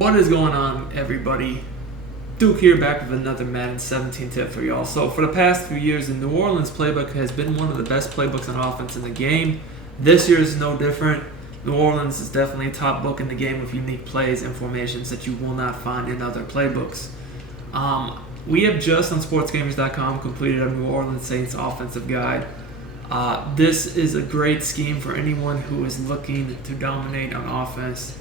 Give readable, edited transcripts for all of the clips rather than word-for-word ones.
What is going on, everybody? Duke here, back with another Madden 17 tip for y'all. So for the past few years, the New Orleans playbook has been one of the best playbooks on offense in the game. This year is no different. New Orleans is definitely a top book in the game with unique plays and formations that you will not find in other playbooks. We have just on Sportsgamerz.com completed a New Orleans Saints offensive guide. This is a great scheme for anyone who is looking to dominate on offense.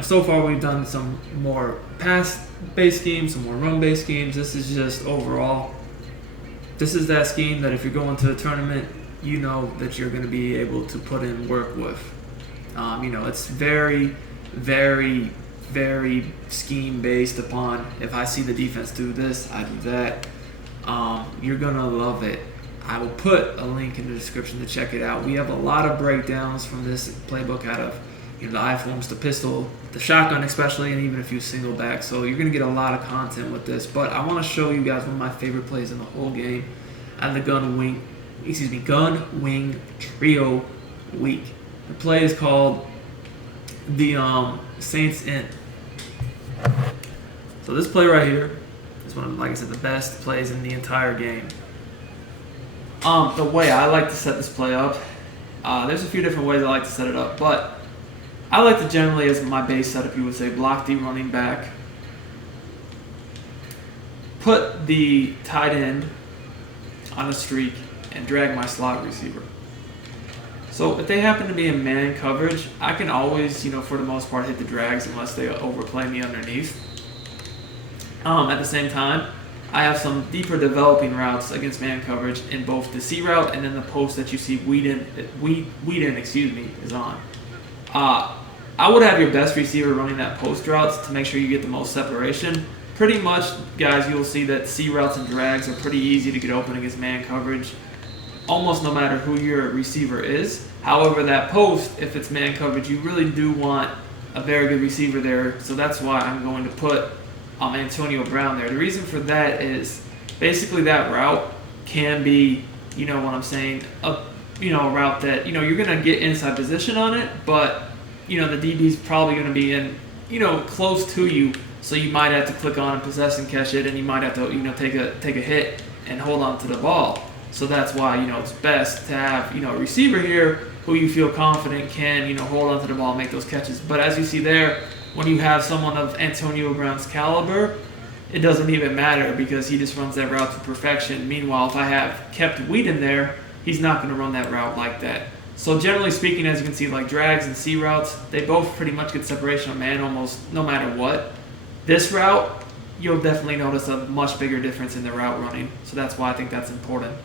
So far we've done some more pass-based schemes, some more run-based schemes. This is just overall, this is that scheme that if you're going to a tournament, you know that you're going to be able to put in work with. It's very, very, very scheme-based upon, if I see the defense do this, I do that. You're going to love it. I will put a link in the description to check it out. We have a lot of breakdowns from this playbook out of the I-forms, the pistol, the shotgun especially, and even a few single backs. So you're going to get a lot of content with this. But I want to show you guys one of my favorite plays in the whole game and the gun wing trio weak. The play is called the Saints in. So this play right here is one of, like I said, the best plays in the entire game. The way I like to set this play up, there's a few different ways I like to set it up, but I like to generally, as my base setup, you would say, block the running back, put the tight end on a streak, and drag my slot receiver. So if they happen to be in man coverage, I can always, for the most part, hit the drags unless they overplay me underneath. At the same time, I have some deeper developing routes against man coverage in both the C route and then the post that you see Whedon is on. I would have your best receiver running that post routes to make sure you get the most separation. Pretty much, guys, you'll see that C routes and drags are pretty easy to get open against man coverage, almost no matter who your receiver is. However, that post, if it's man coverage, you really do want a very good receiver there. So that's why I'm going to put Antonio Brown there. The reason for that is basically that route can be, a route that, you're going to get inside position on it, but the DB's probably going to be in, close to you, so you might have to click on and possess and catch it, and you might have to, take a hit and hold on to the ball. So that's why, it's best to have, a receiver here who you feel confident can, hold on to the ball and make those catches. But as you see there, when you have someone of Antonio Brown's caliber, it doesn't even matter because he just runs that route to perfection. Meanwhile, if I have kept Whedon there, he's not going to run that route like that. So generally speaking, as you can see, like drags and C routes, they both pretty much get separation on man almost no matter what. This route, you'll definitely notice a much bigger difference in the route running. So that's why I think that's important.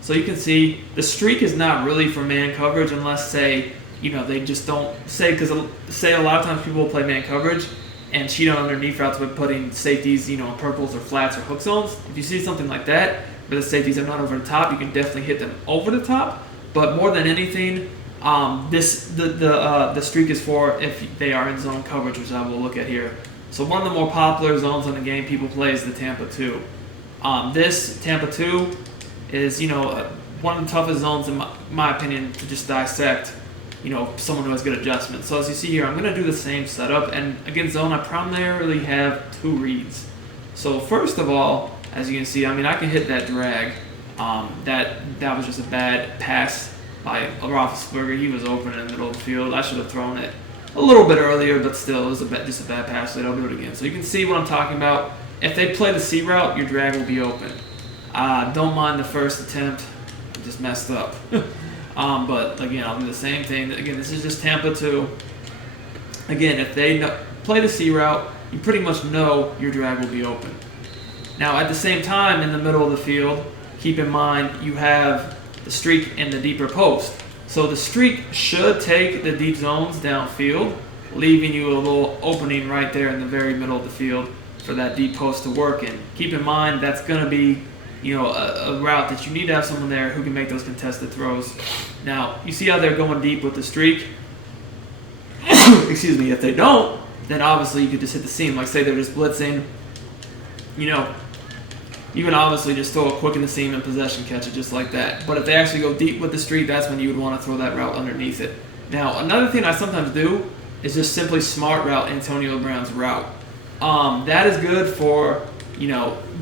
So you can see the streak is not really for man coverage unless, say, they just don't say, because say a lot of times people will play man coverage and cheat on underneath routes by putting safeties, in purples or flats or hook zones. If you see something like that, where the safeties are not over the top, you can definitely hit them over the top. But more than anything, the streak is for if they are in zone coverage, which I will look at here. So one of the more popular zones in the game people play is the Tampa 2. This Tampa 2 is, one of the toughest zones in my opinion to just dissect, someone who has good adjustment. So as you see here, I'm going to do the same setup, and against zone, I primarily have two reads. So first of all, as you can see, I can hit that drag. That was just a bad pass by Roethlisberger. He was open in the middle of the field. I should have thrown it a little bit earlier, but still, it was just a bad pass, so I'll do it again. So you can see what I'm talking about. If they play the C route, your drag will be open. Don't mind the first attempt. I just messed up. But again, I'll do the same thing. Again, this is just Tampa 2. Again, if they play the C route, you pretty much know your drag will be open. Now, at the same time, in the middle of the field, keep in mind you have the streak in the deeper post. So the streak should take the deep zones downfield, leaving you a little opening right there in the very middle of the field for that deep post to work in. Keep in mind that's going to be a route that you need to have someone there who can make those contested throws. Now, you see how they're going deep with the streak? Excuse me. If they don't, then obviously you could just hit the seam. Like say they're just blitzing, you can obviously just throw a quick in the seam and possession catch it just like that. But if they actually go deep with the streak, that's when you would want to throw that route underneath it. Now, another thing I sometimes do is just simply smart route Antonio Brown's route. That is good for,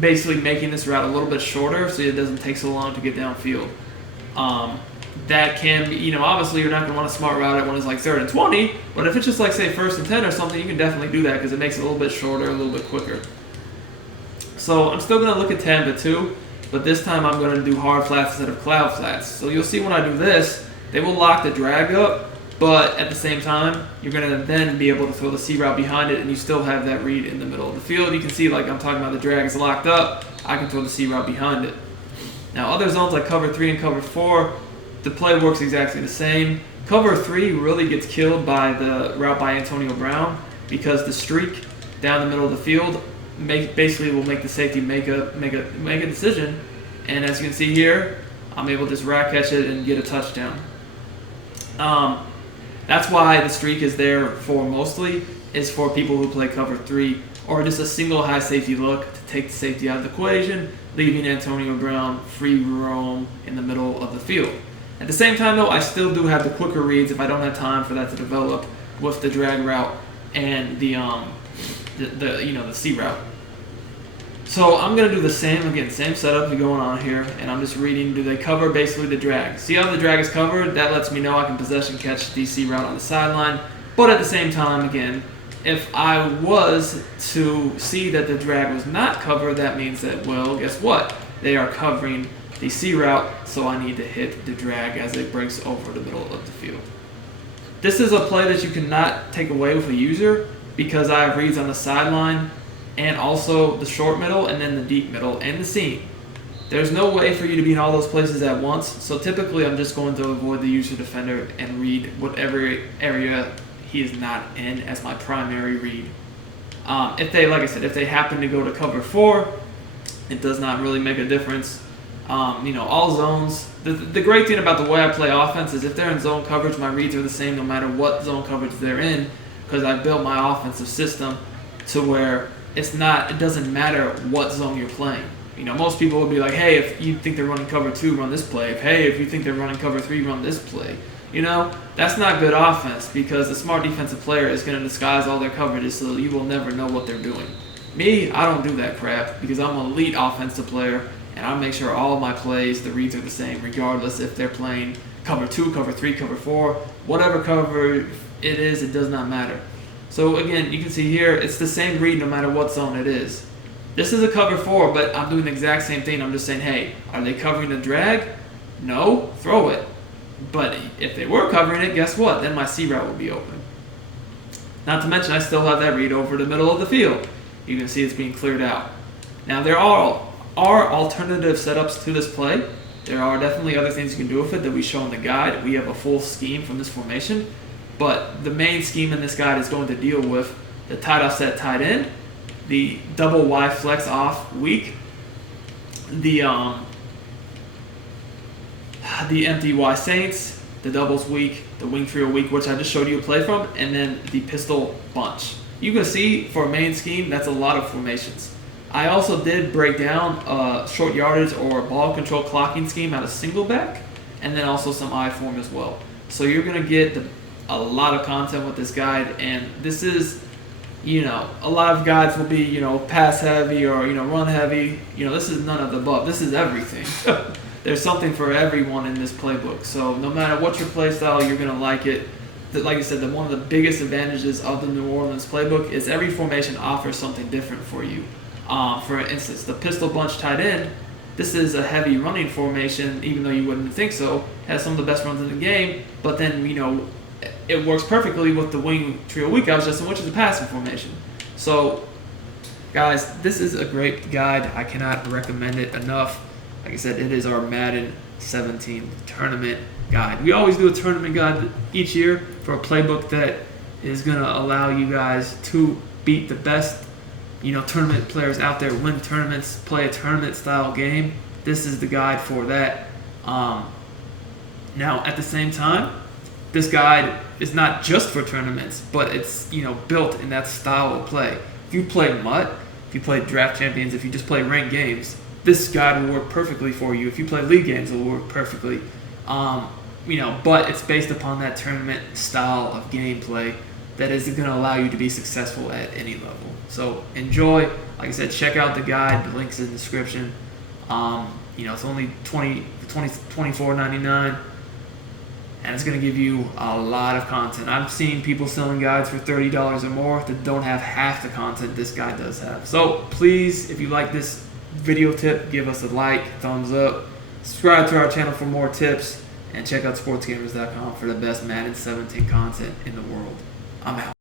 basically making this route a little bit shorter so it doesn't take so long to get downfield. That can be, obviously you're not going to want to smart route it when it's like 3rd and 20, but if it's just like, say, 1st and 10 or something, you can definitely do that because it makes it a little bit shorter, a little bit quicker. So I'm still going to look at Tampa 2, but this time I'm going to do hard flats instead of cloud flats. So you'll see when I do this, they will lock the drag up, but at the same time, you're going to then be able to throw the C route behind it, and you still have that read in the middle of the field. You can see, like I'm talking about, the drag is locked up. I can throw the C route behind it. Now, other zones like cover 3 and cover 4, the play works exactly the same. Cover 3 really gets killed by the route by Antonio Brown because the streak down the middle of the field basically will make the safety make a decision. And as you can see here, I'm able to just rack catch it and get a touchdown. That's why the streak is there for mostly, is for people who play cover 3 or just a single high safety look to take the safety out of the equation, leaving Antonio Brown free roam in the middle of the field. At the same time, though, I still do have the quicker reads if I don't have time for that to develop with the drag route and the C route. So I'm going to do the same, again, same setup going on here, and I'm just reading, do they cover basically the drag? See how the drag is covered? That lets me know I can possession catch the C route on the sideline, but at the same time, again, if I was to see that the drag was not covered, that means that, well, guess what? They are covering the C route, so I need to hit the drag as it breaks over the middle of the field. This is a play that you cannot take away with a user because I have reads on the sideline and also the short middle and then the deep middle and the seam. There's no way for you to be in all those places at once, so typically I'm just going to avoid the user defender and read whatever area he is not in as my primary read. If they, like I said, if they happen to go to cover 4, it does not really make a difference. All zones. The great thing about the way I play offense is if they're in zone coverage, my reads are the same no matter what zone coverage they're in, because I built my offensive system to where it doesn't matter what zone you're playing. Most people would be like, hey, if you think they're running cover 2, run this play. If you think they're running cover 3, run this play. That's not good offense because the smart defensive player is going to disguise all their coverages so you will never know what they're doing. Me, I don't do that crap because I'm an elite offensive player, and I make sure all of my plays, the reads are the same regardless if they're playing cover 2, cover 3, cover 4, whatever cover it is, it does not matter. So again, you can see here, it's the same read no matter what zone it is. This is a cover 4, but I'm doing the exact same thing. I'm just saying, hey, are they covering the drag? No, throw it. But if they were covering it, guess what? Then my C route will be open. Not to mention, I still have that read over the middle of the field. You can see it's being cleared out. Now, there are alternative setups to this play. There are definitely other things you can do with it that we show in the guide. We have a full scheme from this formation. But the main scheme in this guide is going to deal with the tight offset tight end, the double Y flex off weak, the empty Y Saints, the doubles weak, the wing trio weak, which I just showed you a play from, and then the pistol bunch. You can see for a main scheme, that's a lot of formations. I also did break down short yardage or ball control clocking scheme out of single back, and then also some I form as well. So you're going to get a lot of content with this guide, and this is, a lot of guides will be, pass heavy or, run heavy. This is none of the above. This is everything. There's something for everyone in this playbook. So no matter what your play style, you're going to like it. Like I said, one of the biggest advantages of the New Orleans playbook is every formation offers something different for you. For instance, the pistol bunch tight end, this is a heavy running formation, even though you wouldn't think so. Has some of the best runs in the game, but then, it works perfectly with the wing trio weak I was just in, which is a passing formation. So, guys, this is a great guide. I cannot recommend it enough. Like I said, it is our Madden 17 tournament guide. We always do a tournament guide each year for a playbook that is going to allow you guys to beat the best, tournament players out there, win tournaments, play a tournament-style game. This is the guide for that. Now, at the same time, this guide is not just for tournaments, but it's, built in that style of play. If you play MUT, if you play Draft Champions, if you just play ranked games, this guide will work perfectly for you. If you play league games, it will work perfectly. But it's based upon that tournament style of gameplay that is going to allow you to be successful at any level. So enjoy. Like I said, check out the guide. The link's in the description. It's only $24.99, and it's going to give you a lot of content. I've seen people selling guides for $30 or more that don't have half the content this guide does have. So please, if you like this video tip, give us a like, thumbs up, subscribe to our channel for more tips, and check out sportsgamers.com for the best Madden 17 content in the world. I'm out.